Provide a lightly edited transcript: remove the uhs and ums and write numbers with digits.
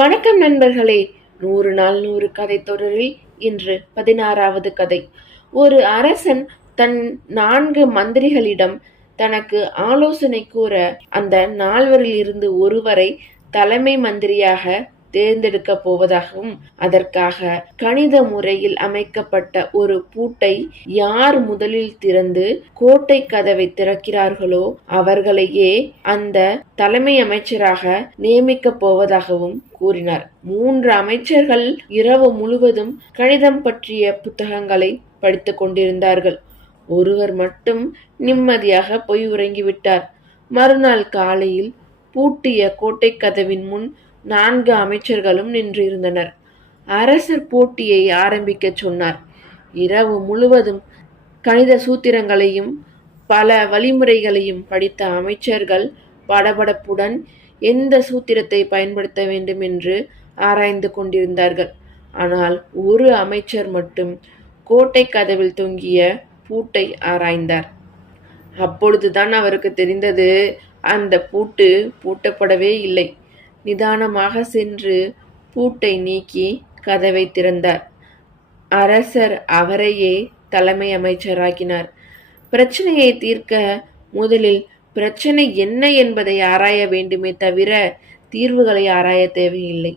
வணக்கம் நண்பர்களே. 100 நாள் 100 கதை தொடரில் இன்று 16வது கதை. ஒரு அரசன் தன் 4 மந்திரிகளிடம் தனக்கு ஆலோசனை கூற அந்த 4வரில் இருந்து ஒருவரை தலைமை மந்திரியாக தேர்ந்தெடுக்கப் போவதாகவும், அதற்காக கணித முறையில் அமைக்கப்பட்ட ஒரு பூட்டை யார் முதலில் திறந்து கோட்டை கதவை திறக்கிறார்களோ அவர்களையே அந்த தலைமை அமைச்சராக நியமிக்கப் போவதாகவும் கூறினார். 3 அமைச்சர்கள் இரவு முழுவதும் கணிதம் பற்றிய புத்தகங்களை படித்துக் கொண்டிருந்தார்கள். ஒருவர் மட்டும் நிம்மதியாக போய் உறங்கிவிட்டார். மறுநாள் காலையில் பூட்டிய கோட்டை கதவின் முன் 4 அமைச்சர்களும் நின்றிருந்தனர். அரசர் போட்டியை ஆரம்பிக்கச் சொன்னார். இரவு முழுவதும் கணித சூத்திரங்களையும் பல வழிமுறைகளையும் படித்த அமைச்சர்கள் படபடப்புடன் எந்த சூத்திரத்தை பயன்படுத்த வேண்டும் என்று ஆராய்ந்து கொண்டிருந்தார்கள். ஆனால் ஒரு அமைச்சர் மட்டும் கோட்டை கதவில் தொங்கிய பூட்டை ஆராய்ந்தார். அப்பொழுதுதான் அவருக்கு தெரிந்தது, அந்த பூட்டு பூட்டப்படவே இல்லை. நிதானமாக சென்று பூட்டை நீக்கி கதவை திறந்தார். அரசர் அவரையே தலைமை அமைச்சராக்கினார். பிரச்சனையை தீர்க்க முதலில் பிரச்சனை என்ன என்பதை ஆராய வேண்டுமே தவிர தீர்வுகளை ஆராய தேவையில்லை.